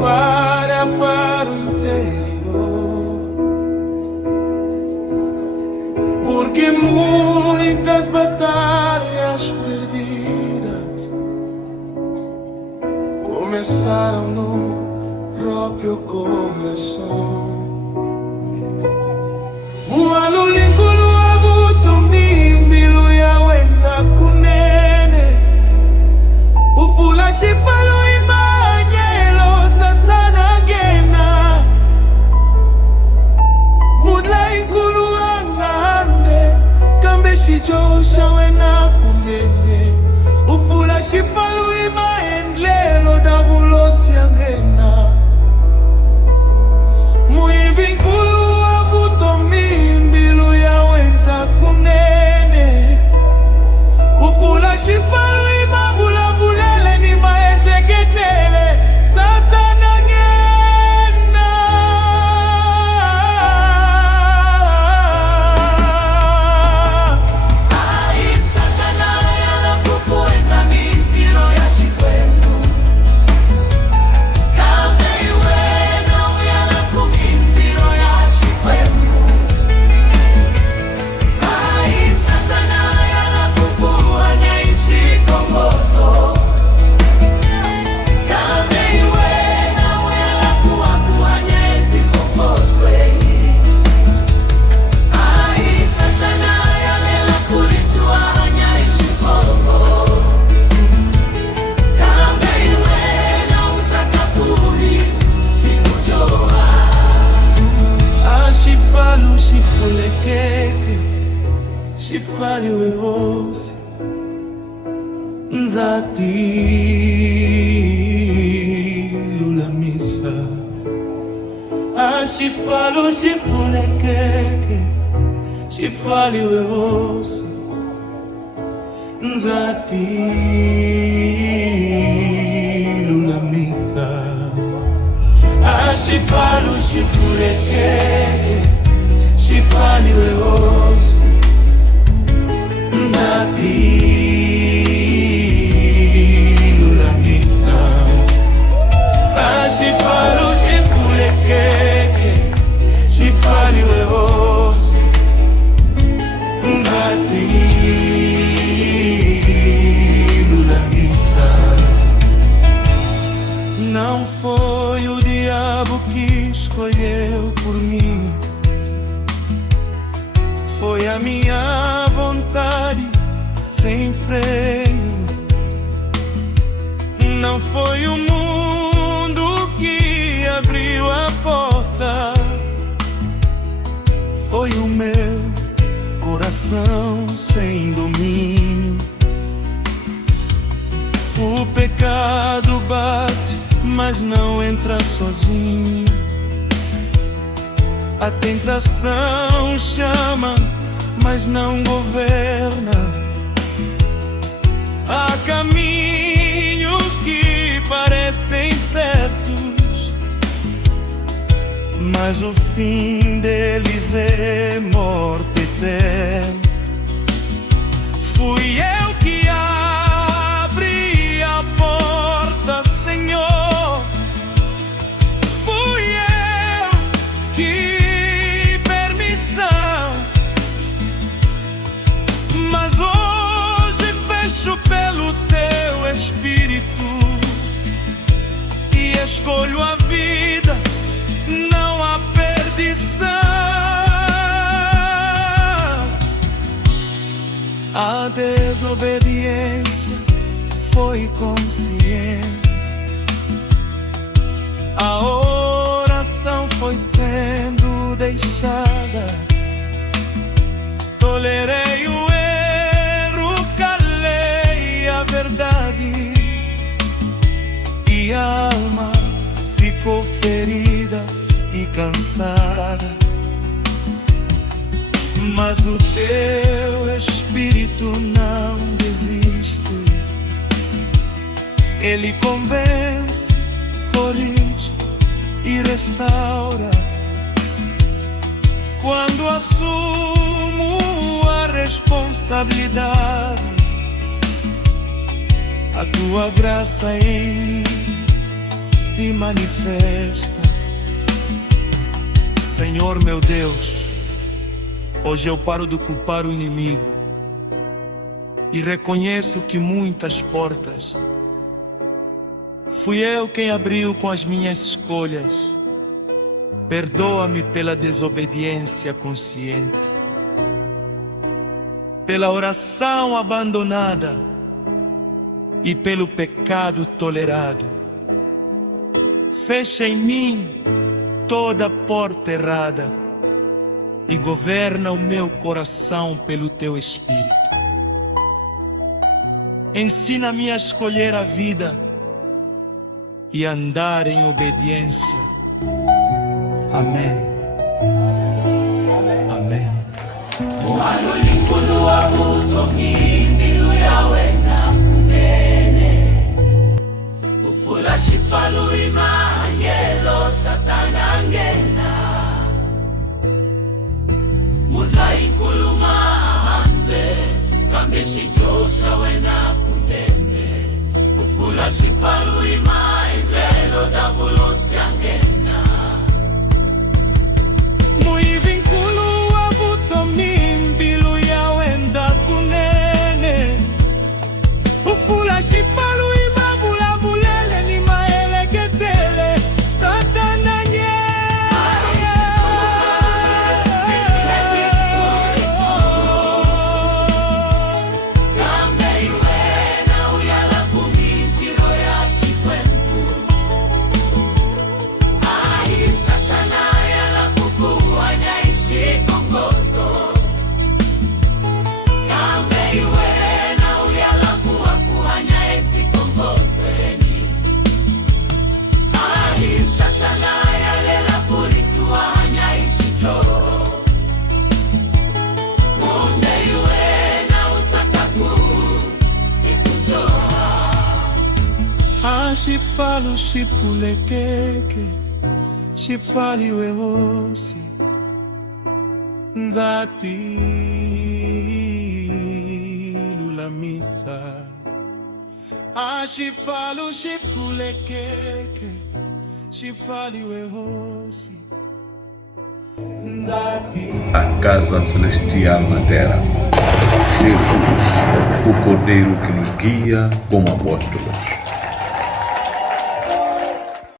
para o interior, porque muitas batalhas perdidas começaram no próprio coração. Mualulinkulu abuto mimbilu ya wenda kunene ufula shipalo imanyelo satana gena mudla inkulu angande kambe shijosha wena kunene ufula shipalo imaendlelo davulosi angena muivinkulu abuto mimbilu ya wenda kunene ufula shipalo imavula vulele ni maefeketele satana ngena. Ai satana yana kukuenda mintiro ya shikwenu kame iwena uyana kumintiro ya shikwenu. Ai satana yana kukuhanya ishikongoto kame iwena uyana kuwakuhanya isikongotweni. Ai satana yalela kurituahanya ishifongo kame iwena utakapuri ikujoa. Ashifalu shifulekeke shifali wehosi nzati lulamisa. Ashifalu shifulekeke shifali wehosi nzati lulamisa. Ashifalu shifulekeke shifali wehosi nzati lulamisa. Ashifalu shifulekeke shifali wehosi nzati lulamisa. Não foi o diabo que escolheu por mim, foi a minha vontade sem freio. Não foi o mundo que abriu a porta, foi o meu coração sem domínio. O pecado bate, mas não entra sozinho. A tentação chama, mas não governa. Há caminhos que parecem certos, mas o fim deles é morte eterna. Fui eu que abri a porta, Senhor. Fui eu que permissão, mas hoje fecho pelo teu Espírito e escolho a vida, não a perdição. A desobediência foi consciente, a oração foi sendo deixada. Tolerei o erro, calei a verdade, e a alma ficou ferida e cansada. Mas o teu Espírito não desiste, ele convence, corrige e restaura. Quando assumo a responsabilidade, a tua graça em mim se manifesta. Senhor meu Deus, hoje eu paro de culpar o inimigo e reconheço que muitas portas fui eu quem abriu com as minhas escolhas. Perdoa-me pela desobediência consciente, pela oração abandonada e pelo pecado tolerado. Fecha em mim toda porta errada e governa o meu coração pelo teu Espírito. Ensina-me a escolher a vida e andar em obediência. Amém. Amém. Muhalo likulu abutongi mbilu yawe na kunene. Ufula shipalu imanyelo satana ngena. Mula ikulu mahante kambishi josha wena kunene. Ufula shipalu imanyelo davulo siangena. Muivinkulu wabutomi mbilu yawenda kunene. Ufula shipalu imabulabulele ni maeleketele satana nye. Kambe iwena uyala kumintiro ya shikwenku. Ahi satana yala kukuwanya ishi kongoto. Kambe iwena uyala kuwakuwanya esi kongotweni. Ahi satana yalela kurituwanya ishi choro. Munde iwena utakaku ikujoa. Shifalu shipulekeke shifali wehosi nzati lulamisa. Shifalu shipulekeke shifali wehosi nzati. A Casa Celestial na Terra. Jesus, o Cordeiro que nos guia como apóstolos.